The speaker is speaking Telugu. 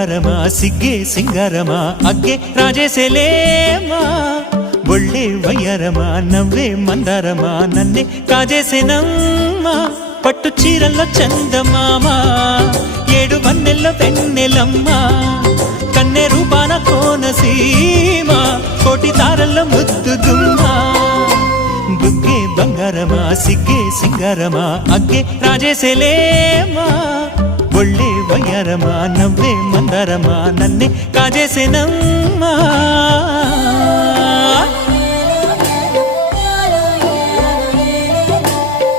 బంగారమా సిగ్గే సింగారమా అగ్గే రాజేసేలేమా ఒళ్ళే వయ్యారమా నవ్వే మందారమా నన్నే కాజేసేనమ్మా పట్టు చీరల్లో చందమామా ఏడు వన్నెల్లో వెన్నెలమ్మా కన్నె రూపాన కోనసీమ కోటి తారల్లో ముద్దుగుమ్మా బుగ్గే బంగారమా సిగ్గే సింగారమా అగ్గే రాజేసేలేమా ఒళ్ళే వయ్యారమా నవ్వే మందారమా నన్నే కాజేసేనమ్మా